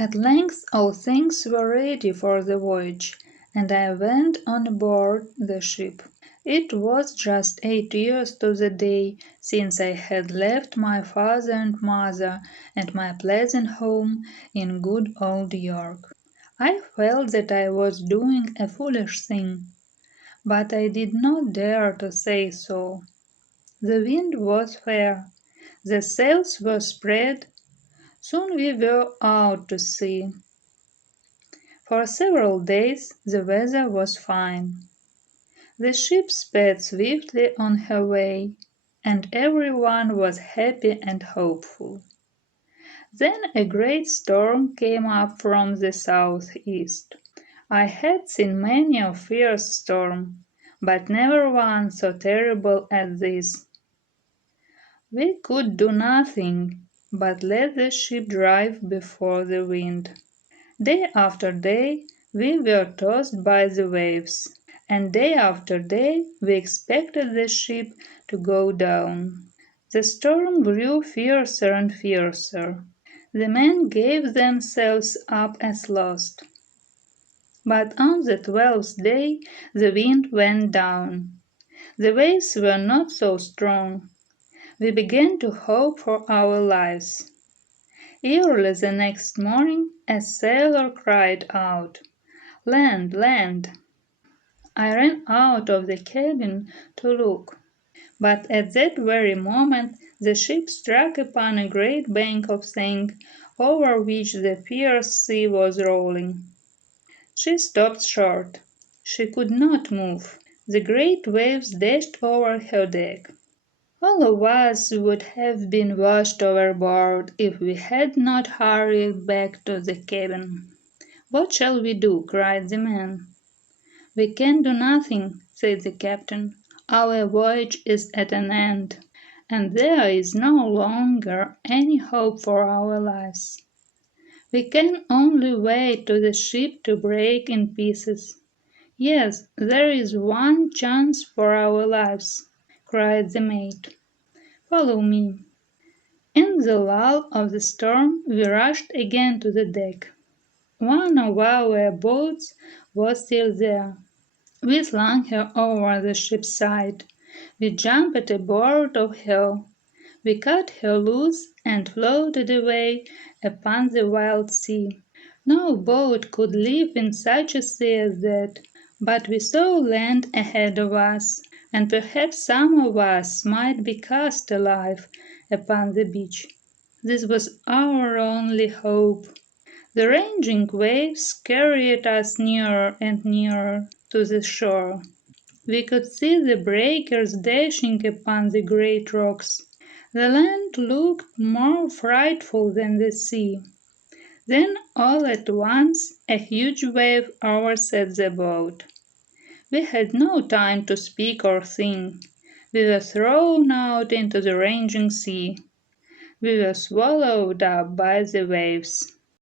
At length all things were ready for the voyage, and I went on board the ship. It was just 8 years to the day since I had left my father and mother and my pleasant home in good old York. I felt that I was doing a foolish thing, but I did not dare to say so. The wind was fair, the sails were spread. Soon we were out to sea. For several days the weather was fine. The ship sped swiftly on her way, and everyone was happy and hopeful. Then a great storm came up from the southeast. I had seen many a fierce storm, but never one so terrible as this. We could do nothing but let the ship drive before the wind. Day after day we were tossed by the waves, and day after day we expected the ship to go down. The storm grew fiercer and fiercer. The men gave themselves up as lost. But on the 12th day the wind went down. The waves were not so strong. We began to hope for our lives. Early the next morning a sailor cried out, "Land, land!" I ran out of the cabin to look, but at that very moment the ship struck upon a great bank of sand over which the fierce sea was rolling. She stopped short. She could not move. The great waves dashed over her deck. All of us would have been washed overboard if we had not hurried back to the cabin. "What shall we do?" cried the man. "We can do nothing," said the captain. "Our voyage is at an end, and there is no longer any hope for our lives. We can only wait for the ship to break in pieces." "Yes, there is one chance for our lives," cried the mate. "Follow me." In the lull of the storm we rushed again to the deck. One of our boats was still there. We slung her over the ship's side. We jumped aboard of her. We cut her loose and floated away upon the wild sea. No boat could live in such a sea as that, but we saw land ahead of us, and perhaps some of us might be cast alive upon the beach. This was our only hope. The raging waves carried us nearer and nearer to the shore. We could see the breakers dashing upon the great rocks. The land looked more frightful than the sea. Then all at once a huge wave overset the boat. We had no time to speak or think. We were thrown out into the raging sea. We were swallowed up by the waves.